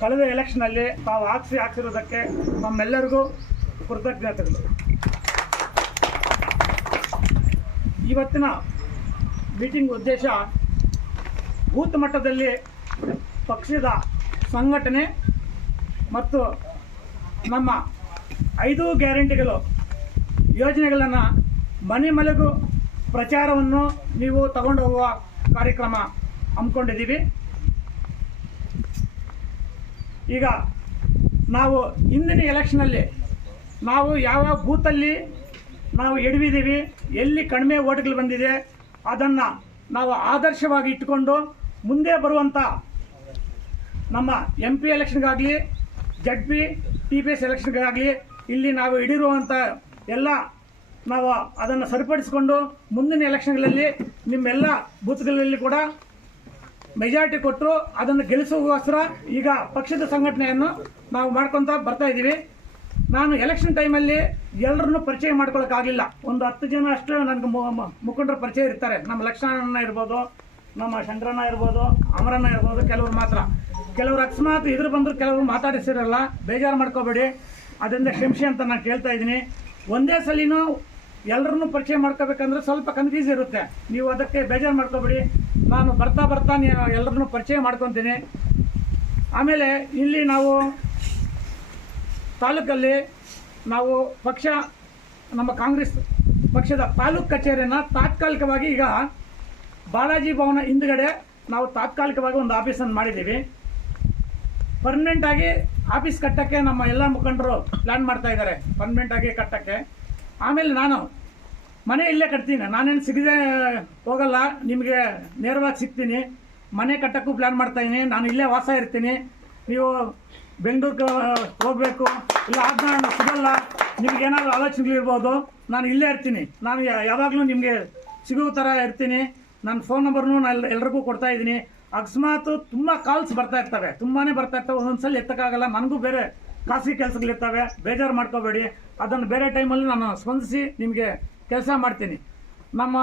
ಕಳೆದ ಎಲೆಕ್ಷನಲ್ಲಿ ತಾವು ಆಕ್ಸಿ ಹಾಕಿರೋದಕ್ಕೆ ನಮ್ಮೆಲ್ಲರಿಗೂ ಕೃತಜ್ಞತೆಗಳು. ಇವತ್ತಿನ ಮೀಟಿಂಗ್ ಉದ್ದೇಶ ಬೂತ್ ಮಟ್ಟದಲ್ಲಿ ಪಕ್ಷದ ಸಂಘಟನೆ ಮತ್ತು ನಮ್ಮ ಐದು ಗ್ಯಾರಂಟಿಗಳು, ಯೋಜನೆಗಳನ್ನು ಮನೆ ಮನೆಗೂ ಪ್ರಚಾರವನ್ನು ನೀವು ತಗೊಂಡು ಹೋಗುವ ಕಾರ್ಯಕ್ರಮ ಹಮ್ಮಿಕೊಂಡಿದ್ದೀವಿ. ಈಗ ನಾವು ಹಿಂದಿನ ಎಲೆಕ್ಷನಲ್ಲಿ ನಾವು ಯಾವ ಬೂತಲ್ಲಿ ನಾವು ಎಡವಿದ್ದೀವಿ, ಎಲ್ಲಿ ಕಡಿಮೆ ಓಟ್ಗಳು ಬಂದಿದೆ, ಅದನ್ನು ನಾವು ಆದರ್ಶವಾಗಿ ಇಟ್ಟುಕೊಂಡು ಮುಂದೆ ಬರುವಂಥ ನಮ್ಮ M P ಎಲೆಕ್ಷನ್ಗಾಗಲಿ Z P T P S ಎಲೆಕ್ಷನ್ಗಾಗಲಿ ಇಲ್ಲಿ ನಾವು ಹಿಡಿರುವಂಥ ಎಲ್ಲ ನಾವು ಅದನ್ನು ಸರಿಪಡಿಸಿಕೊಂಡು ಮುಂದಿನ ಎಲೆಕ್ಷನ್ಗಳಲ್ಲಿ ನಿಮ್ಮೆಲ್ಲ ಬೂತ್ಗಳಲ್ಲಿ ಕೂಡ ಮೆಜಾರಿಟಿ ಕೊಟ್ಟರು ಅದನ್ನು ಗೆಲ್ಲಿಸುವಗೋಸ್ಕರ ಈಗ ಪಕ್ಷದ ಸಂಘಟನೆಯನ್ನು ನಾವು ಮಾಡ್ಕೊತ ಬರ್ತಾ ಇದ್ದೀವಿ. ನಾನು ಎಲೆಕ್ಷನ್ ಟೈಮಲ್ಲಿ ಎಲ್ಲರನ್ನು ಪರಿಚಯ ಮಾಡ್ಕೊಳಕ್ಕಾಗಲಿಲ್ಲ ಒಂದು ಹತ್ತು ಜನ ಅಷ್ಟು ನನಗೆ ಮುಖಂಡರು ಪರಿಚಯ ಇರ್ತಾರೆ. ನಮ್ಮ ಲಕ್ಷ್ಮಣನ ಇರ್ಬೋದು, ನಮ್ಮ ಶಂಕರಣ್ಣ ಇರ್ಬೋದು, ಅಮರಣ್ಣ ಇರ್ಬೋದು, ಕೆಲವರು ಮಾತ್ರ. ಕೆಲವರು ಅಕಸ್ಮಾತ್ ಇದ್ರ ಬಂದ್ರು ಕೆಲವರು ಮಾತಾಡಿಸಿರಲ್ಲ, ಬೇಜಾರು ಮಾಡ್ಕೋಬೇಡಿ. ಅದರಿಂದ ಕ್ಷಮಿಸಿ ಅಂತ ನಾನು ಕೇಳ್ತಾ ಇದ್ದೀನಿ. ಒಂದೇ ಸಲಿನೂ ಎಲ್ಲರನ್ನೂ ಪರಿಚಯ ಮಾಡ್ಕೋಬೇಕಂದ್ರೆ ಸ್ವಲ್ಪ ಕನ್ಫ್ಯೂಸ್ ಇರುತ್ತೆ. ನೀವು ಅದಕ್ಕೆ ಬೇಜಾರು ಮಾಡ್ಕೋಬೇಡಿ. ನಾನು ಬರ್ತಾ ಬರ್ತಾ ಎಲ್ಲರನ್ನೂ ಪರಿಚಯ ಮಾಡ್ಕೊತೀನಿ. ಆಮೇಲೆ ಇಲ್ಲಿ ನಾವು ತಾಲೂಕಲ್ಲಿ ನಾವು ಪಕ್ಷ, ನಮ್ಮ ಕಾಂಗ್ರೆಸ್ ಪಕ್ಷದ ತಾಲೂಕು ಕಚೇರಿಯನ್ನು ತಾತ್ಕಾಲಿಕವಾಗಿ ಈಗ ಬಾಲಾಜಿ ಭವನ ಹಿಂದ್ಗಡೆ ನಾವು ತಾತ್ಕಾಲಿಕವಾಗಿ ಒಂದು ಆಫೀಸನ್ನು ಮಾಡಿದ್ದೀವಿ. ಪರ್ಮನೆಂಟಾಗಿ ಆಫೀಸ್ ಕಟ್ಟಕ್ಕೆ ನಮ್ಮ ಎಲ್ಲ ಮುಖಂಡರು ಪ್ಲ್ಯಾನ್ ಮಾಡ್ತಾ ಇದ್ದಾರೆ. ಪರ್ಮನೆಂಟ್ ಆಗಿ ಕಟ್ಟಕ್ಕೆ. ಆಮೇಲೆ ನಾನು ಮನೆ ಇಲ್ಲೇ ಕಟ್ತೀನಿ. ನಾನೇನು ಸಿಗದೆ ಹೋಗಲ್ಲ. ನಿಮಗೆ ನೇರವಾಗಿ ಸಿಗ್ತೀನಿ. ಮನೆ ಕಟ್ಟೋಕ್ಕೂ ಪ್ಲ್ಯಾನ್ ಮಾಡ್ತಾ ಇದ್ದೀನಿ ನಾನು ಇಲ್ಲೇ ವಾಸ ಇರ್ತೀನಿ. ನೀವು ಬೆಂಗಳೂರಿಗೆ ಹೋಗಬೇಕು. ಇಲ್ಲ ಆದ್ನ ನಾನು ಸಿಗಲ್ಲ. ಏನಾದರೂ ಆಲೋಚನೆಗಳಿರ್ಬೋದು. ನಾನು ಇಲ್ಲೇ ಇರ್ತೀನಿ. ನಾನು ಯಾವಾಗಲೂ ನಿಮಗೆ ಸಿಗೋ ಥರ ಇರ್ತೀನಿ. ನನ್ನ ಫೋನ್ ನಂಬರ್ನು ನಾನು ಎಲ್ರಿಗೂ ಕೊಡ್ತಾ ಇದ್ದೀನಿ ಅಕಸ್ಮಾತ್ ತುಂಬ ಕಾಲ್ಸ್ ಬರ್ತಾ ಇರ್ತವೆ. ತುಂಬಾ ಬರ್ತಾ ಇರ್ತವೆ. ಒಂದೊಂದ್ಸಲ ಎತ್ತಕ್ಕಾಗಲ್ಲ. ನನಗೂ ಬೇರೆ ಖಾಸಗಿ ಕೆಲಸಗಳಿರ್ತವೆ, ಬೇಜಾರು ಮಾಡ್ಕೋಬೇಡಿ. ಅದನ್ನು ಬೇರೆ ಟೈಮಲ್ಲಿ ನಾನು ಸ್ಪಂದಿಸಿ ನಿಮಗೆ ಕೆಲಸ ಮಾಡ್ತೀನಿ. ನಮ್ಮ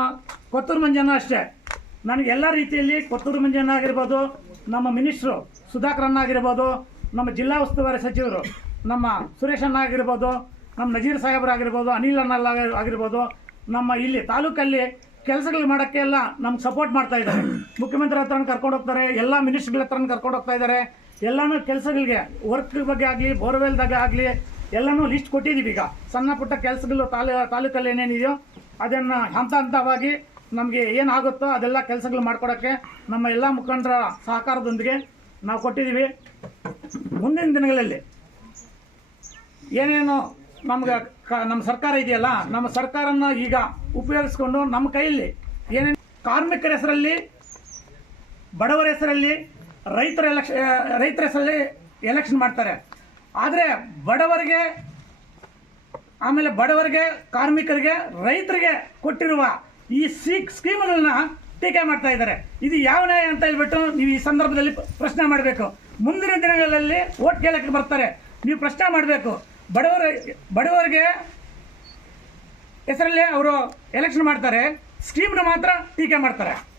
ಕೊತ್ತೂರು ಮಂಜನ ಅಷ್ಟೇ. ನನಗೆ ಎಲ್ಲ ರೀತಿಯಲ್ಲಿ ಕೊತ್ತೂರು ಮಂಜನ ಆಗಿರ್ಬೋದು, ನಮ್ಮ ಮಿನಿಸ್ಟ್ರು ಸುಧಾಕರಣ್ಣ ಆಗಿರ್ಬೋದು, ನಮ್ಮ ಜಿಲ್ಲಾ ಉಸ್ತುವಾರಿ ಸಚಿವರು, ನಮ್ಮ ಸುರೇಶ್ ಅಣ್ಣ ಆಗಿರ್ಬೋದು, ನಮ್ಮ ನಜೀರ್ ಸಾಹೇಬರಾಗಿರ್ಬೋದು ಅನಿಲ್ ಅಣ್ಣ ಆಗಿ- ಆಗಿರ್ಬೋದು, ನಮ್ಮ ಇಲ್ಲಿ ತಾಲೂಕಲ್ಲಿ ಕೆಲಸಗಳು ಮಾಡೋಕ್ಕೆ ಎಲ್ಲ ನಮ್ಗೆ ಸಪೋರ್ಟ್ ಮಾಡ್ತಾ ಇದ್ದಾರೆ. ಮುಖ್ಯಮಂತ್ರಿ ಹತ್ರ ಕರ್ಕೊಂಡು ಹೋಗ್ತಾರೆ, ಎಲ್ಲ ಮಿನಿಸ್ಟ್ರ್ಗಳ ಹತ್ರ ಕರ್ಕೊಂಡು ಹೋಗ್ತಾ ಇದ್ದಾರೆ. ಎಲ್ಲಾನು ಕೆಲಸಗಳಿಗೆ ವರ್ಕ್ ಬಗ್ಗೆ ಆಗಲಿ ಬೋರ್ವೆಲ್ದಾಗ ಆಗಲಿ, ಎಲ್ಲನೂ ಲಿಸ್ಟ್ ಕೊಟ್ಟಿದ್ದೀವಿ ಈಗ. ಸಣ್ಣ ಪುಟ್ಟ ಕೆಲಸಗಳು ತಾಲೂ, ತಾಲೂಕಲ್ಲಿ ಏನೇನಿದೆಯೋ ಅದನ್ನು ಹಂತ ಹಂತವಾಗಿ ನಮಗೆ ಏನಾಗುತ್ತೋ ಅದೆಲ್ಲ ಕೆಲಸಗಳು ಮಾಡ್ಕೊಡೋಕ್ಕೆ ನಮ್ಮ ಎಲ್ಲ ಮುಖಂಡರ ಸಹಕಾರದೊಂದಿಗೆ ನಾವು ಕೊಟ್ಟಿದ್ದೀವಿ ಮುಂದಿನ ದಿನಗಳಲ್ಲಿ ಏನೇನು ನಮ್ಗೆ ನಮ್ಮ ಸರ್ಕಾರ ಇದೆಯಲ್ಲ, ನಮ್ಮ ಸರ್ಕಾರನ ಈಗ ಉಪಯೋಗಿಸ್ಕೊಂಡು ನಮ್ಮ ಕೈಯಲ್ಲಿ ಏನೇನು ಕಾರ್ಮಿಕರ ಹೆಸರಲ್ಲಿ, ಬಡವರ ಹೆಸರಲ್ಲಿ ರೈತರ ಎಲೆಕ್ಷ ರೈತರ ಹೆಸರಲ್ಲಿ ಎಲೆಕ್ಷನ್ ಮಾಡ್ತಾರೆ. ಆದರೆ ಬಡವರಿಗೆ, ಆಮೇಲೆ ಬಡವರಿಗೆ, ಕಾರ್ಮಿಕರಿಗೆ, ರೈತರಿಗೆ ಕೊಟ್ಟಿರುವ ಈ ಸಿ ಸ್ಕೀಮ್ಗಳನ್ನ ಟೀಕೆ ಮಾಡ್ತಾ ಇದ್ದಾರೆ. ಇದು ಯಾವ ನ್ಯಾಯ ಅಂತ ಹೇಳ್ಬಿಟ್ಟು ನೀವು ಈ ಸಂದರ್ಭದಲ್ಲಿ ಪ್ರಶ್ನೆ ಮಾಡಬೇಕು. ಮುಂದಿನ ದಿನಗಳಲ್ಲಿ ಓಟ್ ಕೇಳಕ್ಕೆ ಬರ್ತಾರೆ. ನೀವು ಪ್ರಶ್ನೆ ಮಾಡಬೇಕು. ಬಡವರ, ಬಡವರಿಗೆ ಹೆಸರಲ್ಲೇ ಅವರು ಎಲೆಕ್ಷನ್ ಮಾಡ್ತಾರೆ. ಸ್ಕೀಮ್ನ ಮಾತ್ರ ಟೀಕೆ ಮಾಡ್ತಾರೆ.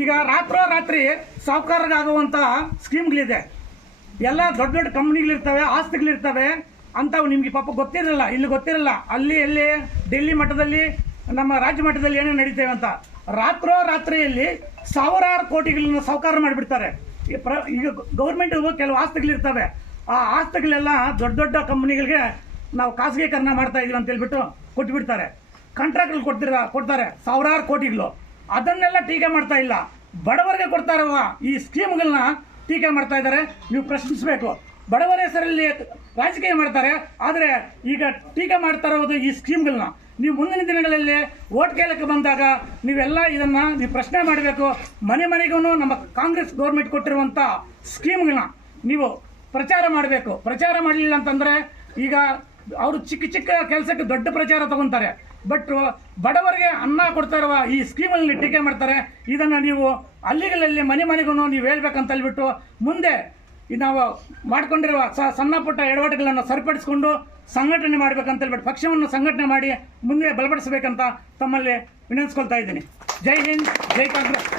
ಈಗ ರಾತ್ರೋ ರಾತ್ರಿ ಸಾಹುಕಾರರಾಗುವಂತಹ ಸ್ಕೀಮ್ಗಳಿದೆ. ಎಲ್ಲ ದೊಡ್ಡ ದೊಡ್ಡ ಕಂಪ್ನಿಗಳಿರ್ತವೆ, ಆಸ್ತಿಗಳಿರ್ತವೆ ಅಂಥವು ನಿಮಗೆ ಪಾಪ ಗೊತ್ತಿರಲ್ಲ, ಇಲ್ಲಿ ಗೊತ್ತಿರಲ್ಲ. ಅಲ್ಲಿ, ಎಲ್ಲಿ ಡೆಲ್ಲಿ ಮಟ್ಟದಲ್ಲಿ, ನಮ್ಮ ರಾಜ್ಯ ಮಟ್ಟದಲ್ಲಿ ಏನೇನು ನಡೀತೇವೆ ಅಂತ. ರಾತ್ರೋ ರಾತ್ರಿಯಲ್ಲಿ ಸಾವಿರಾರು ಕೋಟಿಗಳನ್ನ ಸಾಹುಕಾರ ಮಾಡಿಬಿಡ್ತಾರೆ. ಈಗ ಗೌರ್ಮೆಂಟ್ ಕೆಲವು ಆಸ್ತಿಗಳಿರ್ತವೆ. ಆ ಆಸ್ತಿಗಳೆಲ್ಲ ದೊಡ್ಡ ದೊಡ್ಡ ಕಂಪ್ನಿಗಳಿಗೆ ನಾವು ಖಾಸಗೀಕರಣ ಮಾಡ್ತಾ ಇದೀವಿ ಅಂತ ಹೇಳ್ಬಿಟ್ಟು ಕೊಟ್ಬಿಡ್ತಾರೆ ಕಾಂಟ್ರಾಕ್ಟ್ಗಳು ಕೊಡ್ತಿರ, ಕೊಡ್ತಾರೆ, ಸಾವಿರಾರು ಕೋಟಿಗಳು. ಅದನ್ನೆಲ್ಲ ಟೀಕೆ ಮಾಡ್ತಾ ಇಲ್ಲ. ಬಡವರಿಗೆ ಕೊಡ್ತಾ ಇರುವ ಈ ಸ್ಕೀಮ್ಗಳನ್ನ ಟೀಕೆ ಮಾಡ್ತಾ ಇದ್ದಾರೆ. ನೀವು ಪ್ರಶ್ನಿಸಬೇಕು. ಬಡವರ ಹೆಸರಲ್ಲಿ ರಾಜಕೀಯ ಮಾಡ್ತಾರೆ. ಆದರೆ ಈಗ ಟೀಕೆ ಮಾಡ್ತಾ ಇರೋದು ಈ ಸ್ಕೀಮ್ಗಳನ್ನ ನೀವು ಮುಂದಿನ ದಿನಗಳಲ್ಲಿ ಓಟ್ ಕೇಳಕ್ಕೆ ಬಂದಾಗ ನೀವೆಲ್ಲ ಇದನ್ನ ನೀವು ಪ್ರಶ್ನೆ ಮಾಡಬೇಕು. ಮನೆ ಮನೆಗೂ ನಮ್ಮ ಕಾಂಗ್ರೆಸ್ ಗೌರ್ಮೆಂಟ್ ಕೊಟ್ಟಿರುವಂಥ ಸ್ಕೀಮ್ಗಳನ್ನ ನೀವು ಪ್ರಚಾರ ಮಾಡಬೇಕು. ಪ್ರಚಾರ ಮಾಡಲಿಲ್ಲ ಅಂತಂದ್ರೆ ಈಗ ಅವರು ಚಿಕ್ಕ ಚಿಕ್ಕ ಕೆಲಸಕ್ಕೆ ದೊಡ್ಡ ಪ್ರಚಾರ ತಗೊಂತಾರೆ. ಬಟ್ ಬಡವರಿಗೆ ಅನ್ನ ಕೊಡ್ತಾ ಇರುವ ಈ ಸ್ಕೀಮಲ್ಲಿ ಟೀಕೆ ಮಾಡ್ತಾರೆ. ಇದನ್ನು ನೀವು ಅಲ್ಲಿಗಳಲ್ಲಿ ಮನೆ ಮನೆಗೂ ನೀವು ಹೇಳ್ಬೇಕಂತ ಹೇಳ್ಬಿಟ್ಟು ಮುಂದೆ ನಾವು ಮಾಡ್ಕೊಂಡಿರುವ ಸ- ಸಣ್ಣ ಪುಟ್ಟ ಎಡವಟ್ಟುಗಳನ್ನು ಸರಿಪಡಿಸಿಕೊಂಡು ಸಂಘಟನೆ ಮಾಡ್ಬೇಕಂತ ಹೇಳ್ಬಿಟ್ಟು ಪಕ್ಷವನ್ನು ಸಂಘಟನೆ ಮಾಡಿ ಮುಂದೆ ಬಲಪಡಿಸಬೇಕಂತ ತಮ್ಮಲ್ಲಿ ವಿನಂತಿಸ್ಕೊಳ್ತಾ ಇದ್ದೀನಿ. ಜೈ ಹಿಂದ್, ಜೈ ಕಾಂಗ್ರೆಸ್.